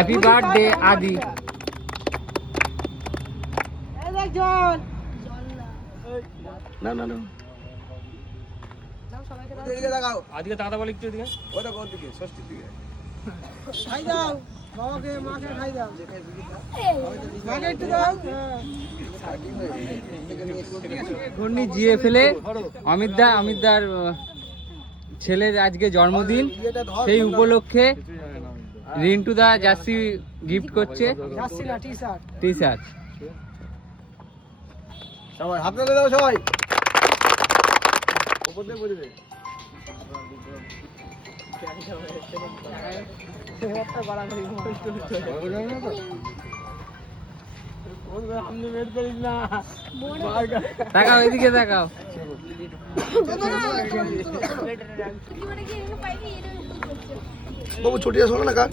Happy birthday আদি। না না না আদিকে দাদা বলে একটু এদিকে। ওটা কোন দিকে ষষ্ঠীর দিকে খাই দাও বাবাকে মাকে খাই দাও মাকে একটু দাও ঘূর্ণি জিয়ে ফেলে অমিতদার ছেলের আজকে জন্মদিন, সেই উপলক্ষে রিন্টু দা জার্সি গিফট করছে। যাচ্ছি না টি-শার্ট টি শার্ট। সবাই হাত তুলে দাও সবাই উপর দিয়ে বলে দে একটা গলা ধরে আপনি বের করিস না তাকাও এদিকে তাকাও। বাবু ছুটি আসো না কার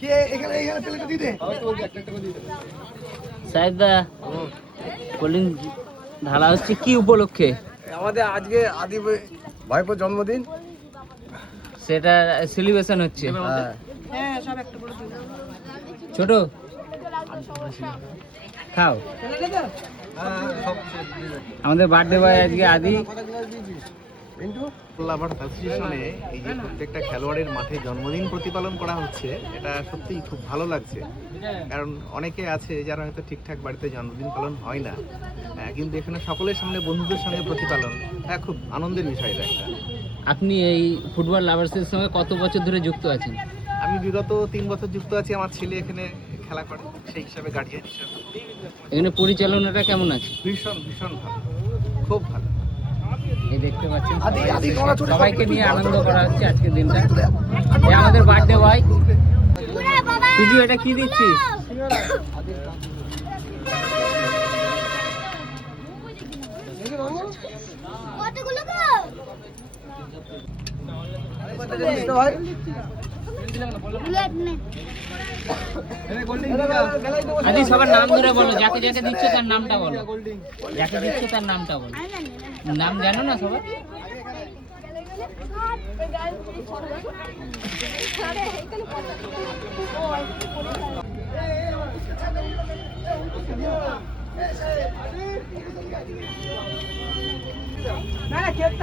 কে এখানে এখানে প্লেটটা দিতে সাহেবদা বলেন ঢালা হচ্ছে কি উপলক্ষে? আমাদের আজকে আদি ভাইপোর জন্মদিন সেটা সেলিব্রেশন হচ্ছে। হ্যাঁ সব একটা করে দিন ছোট খাও। আমাদের বার্থডে বয় আজকে আদি। লাভার অ্যাসোসিয়েশনে এই যে প্রত্যেকটা খেলোয়াড়ের মাঠে জন্মদিন প্রতিপালন করা হচ্ছে, এটা সত্যিই খুব ভালো লাগছে। কারণ অনেকে আছে যারা হয়তো ঠিকঠাক বাড়িতে জন্মদিন পালন হয় না, কিন্তু এখানে সকলের সামনে বন্ধুদের সঙ্গে প্রতিপালন, খুব আনন্দের বিষয় এটা একটা। আপনি এই ফুটবল লাভার্সের সঙ্গে কত বছর ধরে যুক্ত আছেন? আমি বিগত 3 বছর যুক্ত আছি। আমার ছেলে এখানে খেলা করে, সেই হিসাবে গার্ডিয়ান হিসাবে। এখানে পরিচালনাটা কেমন আছে? ভীষণ ভীষণ ভালো, খুব ভালো। এই দেখতে পাচ্ছেন আদি আদি তোমরা ছোট সবাইকে নিয়ে আনন্দ করা হচ্ছে আজকের দিনটা। এই আমাদের বার্থডে বয়। তুই এটা কি দিচ্ছিস? আদি সবার নাম ধরে বলো, যাকে যাকে দিচ্ছ তার নামটা বলো, যাকে দিচ্ছ তার নামটা বলো। নাম জানো না সবার? না না কেকটা